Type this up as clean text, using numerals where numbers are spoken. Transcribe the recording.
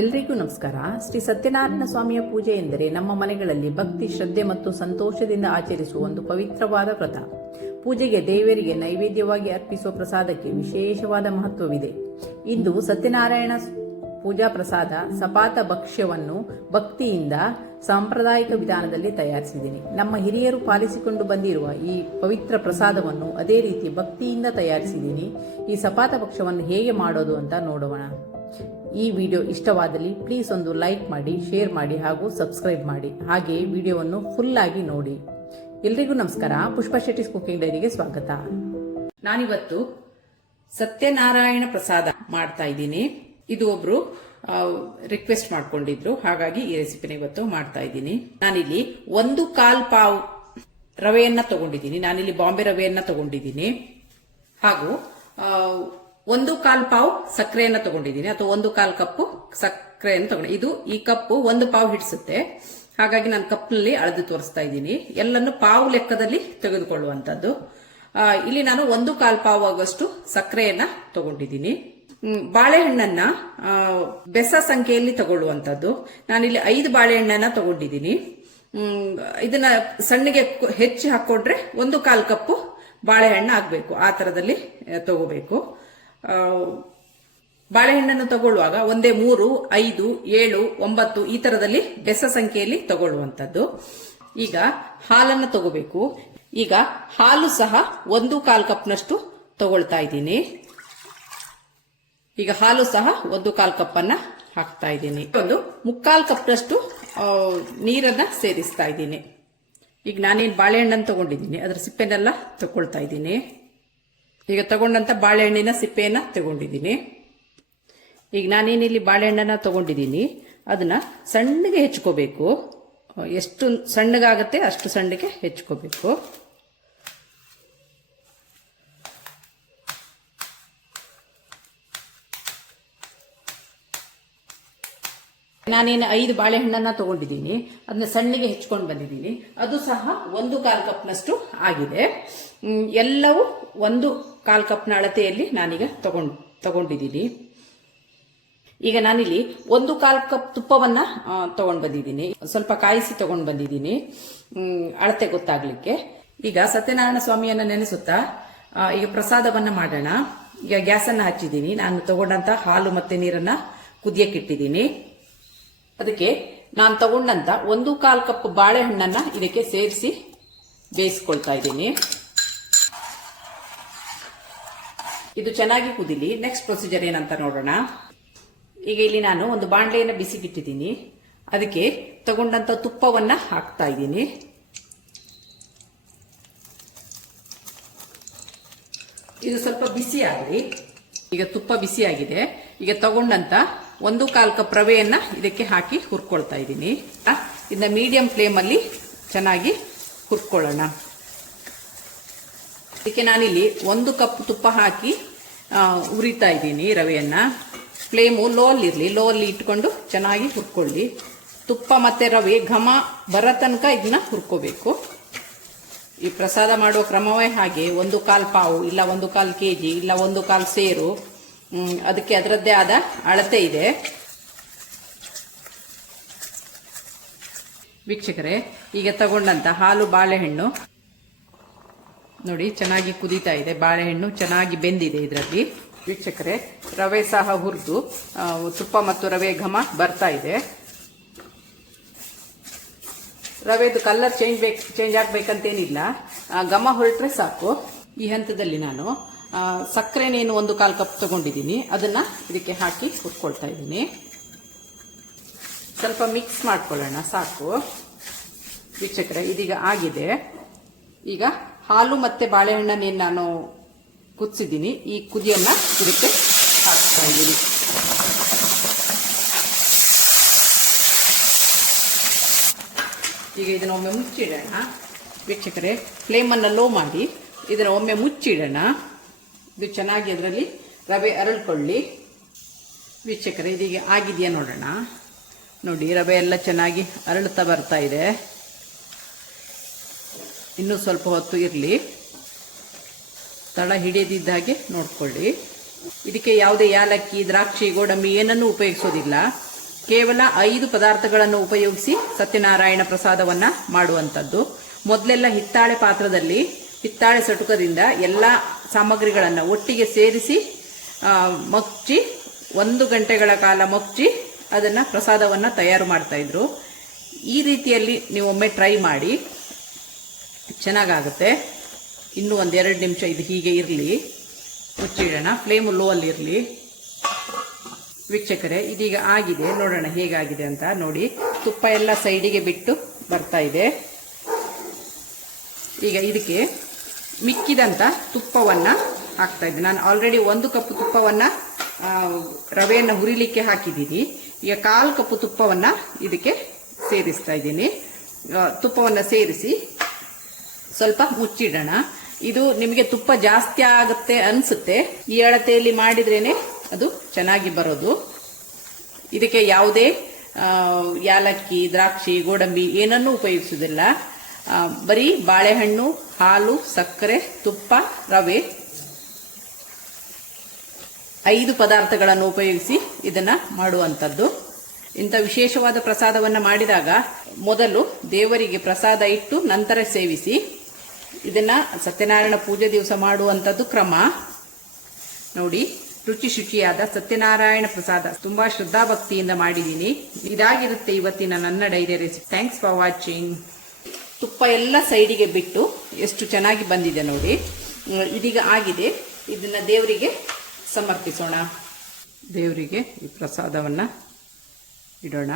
ಎಲ್ರಿಗೂ ನಮಸ್ಕಾರ. ಶ್ರೀ ಸತ್ಯನಾರಾಯಣ ಸ್ವಾಮಿಯ ಪೂಜೆ ಎಂದರೆ ನಮ್ಮ ಮನೆಗಳಲ್ಲಿ ಭಕ್ತಿ, ಶ್ರದ್ಧೆ ಮತ್ತು ಸಂತೋಷದಿಂದ ಆಚರಿಸುವ ಒಂದು ಪವಿತ್ರವಾದ ವ್ರತ. ಪೂಜೆಗೆ ದೇವರಿಗೆ ನೈವೇದ್ಯವಾಗಿ ಅರ್ಪಿಸುವ ಪ್ರಸಾದಕ್ಕೆ ವಿಶೇಷವಾದ ಮಹತ್ವವಿದೆ. ಇಂದು ಸತ್ಯನಾರಾಯಣ ಪೂಜಾ ಪ್ರಸಾದ ಸಪಾತ ಭಕ್ಷ್ಯವನ್ನು ಭಕ್ತಿಯಿಂದ ಸಾಂಪ್ರದಾಯಿಕ ವಿಧಾನದಲ್ಲಿ ತಯಾರಿಸಿದ್ದೀನಿ. ನಮ್ಮ ಹಿರಿಯರು ಪಾಲಿಸಿಕೊಂಡು ಬಂದಿರುವ ಈ ಪವಿತ್ರ ಪ್ರಸಾದವನ್ನು ಅದೇ ರೀತಿ ಭಕ್ತಿಯಿಂದ ತಯಾರಿಸಿದ್ದೀನಿ. ಈ ಸಪಾತ ಭಕ್ಷ್ಯವನ್ನು ಹೇಗೆ ಮಾಡೋದು ಅಂತ ನೋಡೋಣ. ಈ ವಿಡಿಯೋ ಇಷ್ಟವಾದಲ್ಲಿ ಪ್ಲೀಸ್ ಒಂದು ಲೈಕ್ ಮಾಡಿ, ಶೇರ್ ಮಾಡಿ ಹಾಗೂ ಸಬ್ಸ್ಕ್ರೈಬ್ ಮಾಡಿ. ಹಾಗೆ ವಿಡಿಯೋವನ್ನು ಫುಲ್ ಆಗಿ ನೋಡಿ. ಎಲ್ರಿಗೂ ನಮಸ್ಕಾರ. ಪುಷ್ಪಾ ಶೆಟ್ಟಿಸ್ ಕುಕಿಂಗ್ ಡೈರಿಗೆ ಸ್ವಾಗತ. ನಾನಿವತ್ತು ಸತ್ಯನಾರಾಯಣ ಪ್ರಸಾದ ಮಾಡ್ತಾ ಇದ್ದೀನಿ. ಇದು ಒಬ್ರು ರಿಕ್ವೆಸ್ಟ್ ಮಾಡ್ಕೊಂಡಿದ್ರು, ಹಾಗಾಗಿ ಈ ರೆಸಿಪಿನ ಇವತ್ತು ಮಾಡ್ತಾ ಇದ್ದೀನಿ. ನಾನಿಲ್ಲಿ 1/4 ಪಾವ್ ರವೆಯನ್ನ ತಗೊಂಡಿದ್ದೀನಿ. ನಾನಿಲ್ಲಿ ಬಾಂಬೆ ರವೆಯನ್ನ ತಗೊಂಡಿದ್ದೀನಿ. ಹಾಗೂ 1/4 ಪಾವ್ ಸಕ್ಕರೆಯನ್ನ ತಗೊಂಡಿದ್ದೀನಿ, ಅಥವಾ 1/4 ಕಪ್ ಸಕ್ಕರೆಯನ್ನು ತಗೊಂಡು. ಈ ಕಪ್ಪು 1 ಪಾವ್ ಹಿಡಿಸುತ್ತೆ, ಹಾಗಾಗಿ ನಾನು ಕಪ್ನಲ್ಲಿ ಅಳೆದು ತೋರಿಸ್ತಾ ಇದ್ದೀನಿ. ಎಲ್ಲನ್ನು ಪಾವು ಲೆಕ್ಕದಲ್ಲಿ ತೆಗೆದುಕೊಳ್ಳುವಂತದ್ದು. ಇಲ್ಲಿ ನಾನು 1/4 ಪಾವ್ ಆಗುವಷ್ಟು ಸಕ್ಕರೆಯನ್ನ ತಗೊಂಡಿದ್ದೀನಿ. ಬಾಳೆಹಣ್ಣನ್ನ ಬೆಸ ಸಂಖ್ಯೆಯಲ್ಲಿ ತಗೊಳ್ಳುವಂತದ್ದು. ನಾನಿಲ್ಲಿ 5 ಬಾಳೆಹಣ್ಣನ್ನ ತಗೊಂಡಿದ್ದೀನಿ. ಇದನ್ನ ಸಣ್ಣಗೆ ಹೆಚ್ಚಿ ಹಾಕೊಂಡ್ರೆ 1/4 ಕಪ್ ಬಾಳೆಹಣ್ಣು ಆಗ್ಬೇಕು, ಆ ತರದಲ್ಲಿ ತಗೋಬೇಕು. ಬಾಳೆಹಣ್ಣನ್ನು ತಗೊಳ್ಳುವಾಗ 1, 3, 5, 7, 9 ಈ ತರದಲ್ಲಿ ಬೆಸ ಸಂಖ್ಯೆಯಲ್ಲಿ ತಗೊಳ್ಳುವಂತದ್ದು. ಈಗ ಹಾಲನ್ನು ತಗೋಬೇಕು. ಈಗ ಹಾಲು ಸಹ 1/4 ಕಪ್ನಷ್ಟು ತಗೊಳ್ತಾ ಇದ್ದೀನಿ. ಈಗ ಹಾಲು ಸಹ 1/4 ಕಪ್ ಅನ್ನ ಹಾಕ್ತಾ ಇದ್ದೀನಿ. ಒಂದು 3/4 ಕಪ್ನಷ್ಟು ನೀರನ್ನ ಸೇರಿಸ್ತಾ ಇದ್ದೀನಿ. ಈಗ ನಾನೇನು ಬಾಳೆಹಣ್ಣನ್ನು ತಗೊಂಡಿದ್ದೀನಿ ಅದರ ಸಿಪ್ಪೆನೆಲ್ಲ ತಗೊಳ್ತಾ ಇದ್ದೀನಿ. ಈಗ ತಗೊಂಡಂತ ಬಾಳೆಹಣ್ಣಿನ ಸಿಪ್ಪೆಯನ್ನ ತಗೊಂಡಿದ್ದೀನಿ. ಈಗ ನಾನೇನಿಲ್ಲಿ ಬಾಳೆಹಣ್ಣನ್ನ ತಗೊಂಡಿದ್ದೀನಿ ಅದನ್ನ ಸಣ್ಣಗೆ ಹೆಚ್ಕೋಬೇಕು. ಎಷ್ಟು ಸಣ್ಣಗಾಗತ್ತೆ ಅಷ್ಟು ಸಣ್ಣಗೆ ಹೆಚ್ಕೋಬೇಕು. ನಾನೇನು 5 ಬಾಳೆಹಣ್ಣನ್ನ ತಗೊಂಡಿದ್ದೀನಿ, ಅದನ್ನ ಸಣ್ಣಗೆ ಹೆಚ್ಕೊಂಡು ಬಂದಿದ್ದೀನಿ. ಅದು ಸಹ 1/4 ಕಪ್ನಷ್ಟು ಆಗಿದೆ. ಎಲ್ಲವೂ 1/4 ಕಪ್ನ ಅಳತೆಯಲ್ಲಿ ನಾನೀಗ ತಗೊಂಡಿದ್ದೀನಿ. ಈಗ ನಾನಿಲ್ಲಿ 1/4 ಕಪ್ ತುಪ್ಪವನ್ನ ತಗೊಂಡ್ ಬಂದಿದ್ದೀನಿ. ಸ್ವಲ್ಪ ಕಾಯಿಸಿ ತಗೊಂಡ್ ಬಂದಿದ್ದೀನಿ, ಅಳತೆ ಗೊತ್ತಾಗ್ಲಿಕ್ಕೆ. ಈಗ ಸತ್ಯನಾರಾಯಣ ಸ್ವಾಮಿಯನ್ನ ನೆನೆಸುತ್ತಾ ಈಗ ಪ್ರಸಾದವನ್ನ ಮಾಡೋಣ. ಈಗ ಗ್ಯಾಸ್ ಅನ್ನ ಹಚ್ಚಿದ್ದೀನಿ. ನಾನು ತಗೊಂಡಂತ ಹಾಲು ಮತ್ತೆ ನೀರನ್ನ ಕುದಿಯಕ್ಕಿಟ್ಟಿದ್ದೀನಿ. ಅದಕ್ಕೆ ನಾನು ತಗೊಂಡಂತ 1/4 ಕಪ್ ಬಾಳೆಹಣ್ಣನ್ನ ಇದಕ್ಕೆ ಸೇರಿಸಿ ಬೇಯಿಸ್ಕೊಳ್ತಾ ಇದ್ದೀನಿ. ಇದು ಚೆನ್ನಾಗಿ ಕುದಿಲಿ. ನೆಕ್ಸ್ಟ್ ಪ್ರೊಸೀಜರ್ ಏನಂತ ನೋಡೋಣ. ಈಗ ಇಲ್ಲಿ ನಾನು ಒಂದು ಬಾಣಲೆಯನ್ನು ಬಿಸಿಗಿಟ್ಟಿದ್ದೀನಿ. ಅದಕ್ಕೆ ತಗೊಂಡಂತ ತುಪ್ಪವನ್ನ ಹಾಕ್ತಾ ಇದ್ದೀನಿ. ಇದು ಸ್ವಲ್ಪ ಬಿಸಿ ಆಗಲಿ. ಈಗ ತುಪ್ಪ ಬಿಸಿಯಾಗಿದೆ. ಈಗ ತಗೊಂಡಂತ 1/4 ಕಪ್ ರವೆಯನ್ನ ಇದಕ್ಕೆ ಹಾಕಿ ಹುರ್ಕೊಳ್ತಾ ಇದ್ದೀನಿ. ಇದನ್ನ ಮೀಡಿಯಂ ಫ್ಲೇಮ್ ಅಲ್ಲಿ ಚೆನ್ನಾಗಿ ಹುರ್ಕೊಳ್ಳೋಣ. ಇದಕ್ಕೆ ನಾನಿಲ್ಲಿ 1 ಕಪ್ ತುಪ್ಪ ಹಾಕಿ ಉರಿತಾ ಇದ್ದೀನಿ ರವೆಯನ್ನ. ಫ್ಲೇಮು ಲೋ ಅಲ್ಲಿರ್ಲಿ. ಲೋ ಅಲ್ಲಿ ಇಟ್ಕೊಂಡು ಚೆನ್ನಾಗಿ ಹುರ್ಕೊಳ್ಳಿ. ತುಪ್ಪ ಮತ್ತೆ ರವೆ ಘಮ ಬರೋ ತನಕ ಇದನ್ನ ಹುರ್ಕೋಬೇಕು. ಈ ಪ್ರಸಾದ ಮಾಡುವ ಕ್ರಮವೇ ಹಾಗೆ. 1/4 ಪಾವು ಇಲ್ಲ 1/4 kg ಇಲ್ಲ 1/4 ಸೇರು, ಅದಕ್ಕೆ ಅದರದ್ದೇ ಆದ ಅಳತೆ ಇದೆ. ವೀಕ್ಷಕರೇ, ಈಗ ತಗೊಂಡಂತ ಹಾಲು ಬಾಳೆಹಣ್ಣು ನೋಡಿ ಚೆನ್ನಾಗಿ ಕುದೀತಾ ಇದೆ. ಬಾಳೆಹಣ್ಣು ಚೆನ್ನಾಗಿ ಬೆಂದಿದೆ ಇದರಲ್ಲಿ. ವೀಕ್ಷಕರೇ, ರವೆ ಸಹ ಹುರಿದು ತುಪ್ಪ ಮತ್ತು ರವೆ ಘಮ ಬರ್ತಾ ಇದೆ. ರವೆದು ಕಲರ್ ಚೇಂಜ್ ಆಗ್ಬೇಕಂತೇನಿಲ್ಲ, ಘಮ ಹೊರಟ್ರೆ ಸಾಕು. ಈ ಹಂತದಲ್ಲಿ ನಾನು ಸಕ್ಕರೆನೇನು 1/4 ಕಪ್ ತಗೊಂಡಿದ್ದೀನಿ, ಅದನ್ನ ಇದಕ್ಕೆ ಹಾಕಿ ಹುರ್ಕೊಳ್ತಾ ಇದ್ದೀನಿ. ಸ್ವಲ್ಪ ಮಿಕ್ಸ್ ಮಾಡ್ಕೊಳ್ಳೋಣ, ಸಾಕು. ವೀಕ್ಷಕರೇ, ಇದೀಗ ಆಗಿದೆ. ಈಗ ಹಾಲು ಮತ್ತೆ ಬಾಳೆಹಣ್ಣನ್ನೇನು ನಾನು ಕುದಿಸಿದ್ದೀನಿ, ಈ ಕುದಿಯನ್ನ ಇದಕ್ಕೆ ಹಾಕ್ತಾ ಇದ್ದೀನಿ. ಈಗ ಇದನ್ನ ಒಮ್ಮೆ ಮುಚ್ಚಿಡೋಣ. ವೀಕ್ಷಕರೇ, ಫ್ಲೇಮನ್ನು ಲೋ ಮಾಡಿ ಇದನ್ನ ಒಮ್ಮೆ ಮುಚ್ಚಿಡೋಣ. ಇದು ಚೆನ್ನಾಗಿ ಅದರಲ್ಲಿ ರವೆ ಅರಳ್ಕೊಳ್ಳಿ. ವೀಕ್ಷಕರೇ, ಇದೀಗ ಆಗಿದೆಯಾ ನೋಡೋಣ. ನೋಡಿ, ರವೆ ಎಲ್ಲ ಚೆನ್ನಾಗಿ ಅರಳುತ್ತಾ ಬರ್ತಾ ಇದೆ. ಇನ್ನೂ ಸ್ವಲ್ಪ ಹೊತ್ತು ಇರಲಿ. ತಳ ಹಿಡಿಯದಿದ್ದ ಹಾಗೆ ನೋಡ್ಕೊಳ್ಳಿ. ಇದಕ್ಕೆ ಯಾವುದೇ ಯಾಲಕ್ಕಿ, ದ್ರಾಕ್ಷಿ, ಗೋಡಂಬಿ ಏನನ್ನೂ ಉಪಯೋಗಿಸೋದಿಲ್ಲ. ಕೇವಲ 5 ಪದಾರ್ಥಗಳನ್ನು ಉಪಯೋಗಿಸಿ ಸತ್ಯನಾರಾಯಣ ಪ್ರಸಾದವನ್ನ ಮಾಡುವಂಥದ್ದು. ಮೊದಲೆಲ್ಲ ಹಿತ್ತಾಳೆ ಪಾತ್ರದಲ್ಲಿ ಹಿತ್ತಾಳೆ ಸಟುಕದಿಂದ ಎಲ್ಲ ಸಾಮಗ್ರಿಗಳನ್ನು ಒಟ್ಟಿಗೆ ಸೇರಿಸಿ ಮಗ್ಚಿ 1 ಗಂಟೆಗಳ ಕಾಲ ಮಗ್ಚಿ ಅದನ್ನ ಪ್ರಸಾದವನ್ನ ತಯಾರು ಮಾಡ್ತಾ ಇದ್ರು. ಈ ರೀತಿಯಲ್ಲಿ ನೀವು ಒಮ್ಮೆ ಟ್ರೈ ಮಾಡಿ, ಚೆನ್ನಾಗಾಗುತ್ತೆ. ಇನ್ನೂ 1-2 ನಿಮಿಷ ಇದು ಹೀಗೆ ಇರಲಿ, ಮುಚ್ಚಿಡೋಣ. ಫ್ಲೇಮ್ ಲೋ ಅಲ್ಲಿ ಇರಲಿ. ವೀಕ್ಷಕರೇ, ಇದೀಗ ಆಗಿದೆ, ನೋಡೋಣ ಹೇಗಾಗಿದೆ ಅಂತ. ನೋಡಿ, ತುಪ್ಪ ಎಲ್ಲ ಸೈಡಿಗೆ ಬಿಟ್ಟು ಬರ್ತಾ ಇದೆ. ಈಗ ಇದಕ್ಕೆ ಮಿಕ್ಕಿದಂತ ತುಪ್ಪವನ್ನ ಹಾಕ್ತಾ ಇದ್ದೀನಿ. ನಾನು ಆಲ್ರೆಡಿ 1 ಕಪ್ ತುಪ್ಪವನ್ನ ರವೆಯನ್ನು ಹುರಿಲಿಕ್ಕೆ ಹಾಕಿದ್ದೀನಿ. ಈಗ 1/4 ಕಪ್ ತುಪ್ಪವನ್ನ ಇದಕ್ಕೆ ಸೇರಿಸ್ತಾ ಇದ್ದೀನಿ. ತುಪ್ಪವನ್ನ ಸೇರಿಸಿ ಸ್ವಲ್ಪ ಮುಚ್ಚಿಡೋಣ. ಇದು ನಿಮಗೆ ತುಪ್ಪ ಜಾಸ್ತಿ ಆಗುತ್ತೆ ಅನ್ಸುತ್ತೆ, ಈ ಅಳತೆಯಲ್ಲಿ ಮಾಡಿದ್ರೇನೆ ಅದು ಚೆನ್ನಾಗಿ ಬರೋದು. ಇದಕ್ಕೆ ಯಾವುದೇ ಯಾಲಕ್ಕಿ, ದ್ರಾಕ್ಷಿ, ಗೋಡಂಬಿ ಏನನ್ನೂ ಉಪಯೋಗಿಸುವುದಿಲ್ಲ. ಬರೀ ಬಾಳೆಹಣ್ಣು, ಹಾಲು, ಸಕ್ಕರೆ, ತುಪ್ಪ, ರವೆ 5 ಪದಾರ್ಥಗಳನ್ನು ಉಪಯೋಗಿಸಿ ಇದನ್ನ ಮಾಡುವಂಥದ್ದು. ಇಂಥ ವಿಶೇಷವಾದ ಪ್ರಸಾದವನ್ನ ಮಾಡಿದಾಗ ಮೊದಲು ದೇವರಿಗೆ ಪ್ರಸಾದ ಇಟ್ಟು ನಂತರ ಸೇವಿಸಿ. ಇದನ್ನ ಸತ್ಯನಾರಾಯಣ ಪೂಜೆ ದಿವಸ ಮಾಡುವಂಥದ್ದು ಕ್ರಮ. ನೋಡಿ, ರುಚಿ ಶುಚಿಯಾದ ಸತ್ಯನಾರಾಯಣ ಪ್ರಸಾದ ತುಂಬಾ ಶ್ರದ್ಧಾಭಕ್ತಿಯಿಂದ ಮಾಡಿದ್ದೀನಿ. ಇದಾಗಿರುತ್ತೆ ಇವತ್ತಿನ ನನ್ನ dairy recipe. Thanks for watching. ತುಪ್ಪ ಎಲ್ಲ ಸೈಡಿಗೆ ಬಿಟ್ಟು ಎಷ್ಟು ಚೆನ್ನಾಗಿ ಬಂದಿದೆ ನೋಡಿ. ಇದೀಗ ಆಗಿದೆ. ಇದನ್ನ ದೇವರಿಗೆ ಸಮರ್ಪಿಸೋಣ. ದೇವರಿಗೆ ಈ ಪ್ರಸಾದವನ್ನ ಇಡೋಣ.